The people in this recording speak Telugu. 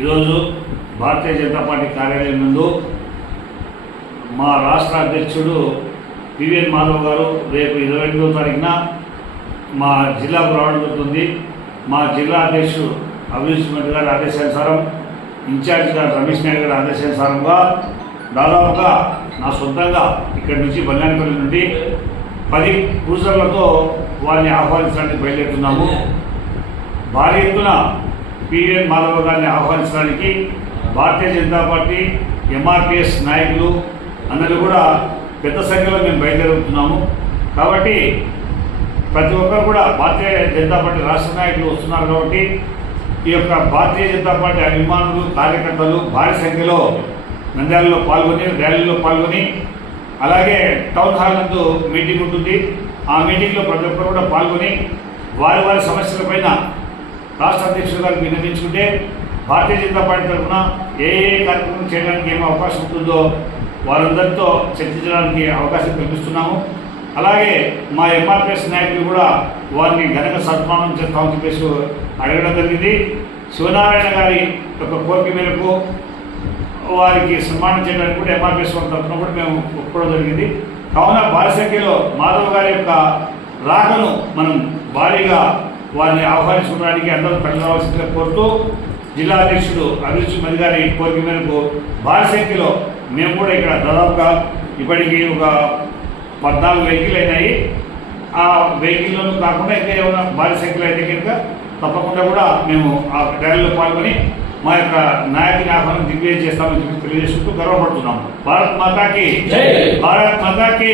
ఈరోజు భారతీయ జనతా పార్టీ కార్యాలయం ముందు మా రాష్ట్ర అధ్యక్షుడు పివిఎన్ మాధవ్ గారు రేపు ఇరవై ఎనిమిదో తారీఖున మా జిల్లాకు రావడం జరుగుతుంది. మా జిల్లా అధ్యక్షుడు అభివృద్ధి మంత్రి గారి ఆదేశానుసారం ఇన్ఛార్జ్ గారు రమేష్ నాయుడు గారి ఆదేశానుసారంగా దాదాపుగా నా సొంతంగా ఇక్కడి నుంచి బంగానపల్లి నుండి పది క్రూజర్లతో వారిని ఆహ్వానించడానికి బయలుదేరుతున్నాము. భారీ ఎత్తున పివిఎన్ మాధవ్ గారిని ఆహ్వానించడానికి భారతీయ జనతా పార్టీ ఎంఆర్పిఎస్ నాయకులు అందరూ కూడా పెద్ద సంఖ్యలో మేము బయలుదేరుతున్నాము. కాబట్టి ప్రతి ఒక్కరు కూడా భారతీయ జనతా పార్టీ రాష్ట్ర నాయకులు వస్తున్నారు కాబట్టి ఈ యొక్క భారతీయ జనతా పార్టీ అభిమానులు కార్యకర్తలు భారీ సంఖ్యలో నంద్యాలలో పాల్గొని ర్యాలీలో పాల్గొని అలాగే టౌన్ హాల్ నందు మీటింగ్ ఉంటుంది. ఆ మీటింగ్లో ప్రతి ఒక్కరు కూడా పాల్గొని వారి వారి సమస్యల పైన రాష్ట్ర అధ్యక్షుడు గారికి విన్నవించుకుంటే భారతీయ జనతా పార్టీ తరఫున ఏ ఏ కార్యక్రమం చేయడానికి ఏం అవకాశం ఉంటుందో వారందరితో చర్చించడానికి అవకాశం కల్పిస్తున్నాము. అలాగే మా ఎంఆర్పిఎస్ నాయకులు కూడా వారిని ఘనక సన్మానం చేస్తామని చెప్పేసి అడగడం జరిగింది. శివనారాయణ గారి యొక్క కోరిక మేరకు వారికి సన్మానం చేయడానికి కూడా ఎంఆర్పిఎస్ వారి తరఫున కూడా మేము ఒప్పుకోవడం జరిగింది. కావున భారీ సంఖ్యలో మాధవ్ గారి యొక్క రాకను మనం భారీగా వారిని ఆహ్వానించుకోవడానికి అందరూ రావాల్సిందిగా కోరుతూ జిల్లా అధ్యక్షుడు అభిరుచి మది గారి కోరిక మేరకు భారీ సంఖ్యలో మేము కూడా ఇక్కడ దాదాపుగా ఇప్పటికీ ఒక పద్నాలుగు వెహికల్ అయినాయి. ఆ వెహికల్లోనూ కాకుండా ఇంకా ఏమైనా భారీ సంఖ్యలో అయితే కనుక తప్పకుండా కూడా మేము ఆ ర్యాలీలో పాల్గొని మా యొక్క నాయకుని ఆహ్వానం దిగ్విజయం చేస్తామని చెప్పి తెలియజేసుకుంటూ గర్వపడుతున్నాము. భారత్ మాతాకి. భారత్ మాతాకి!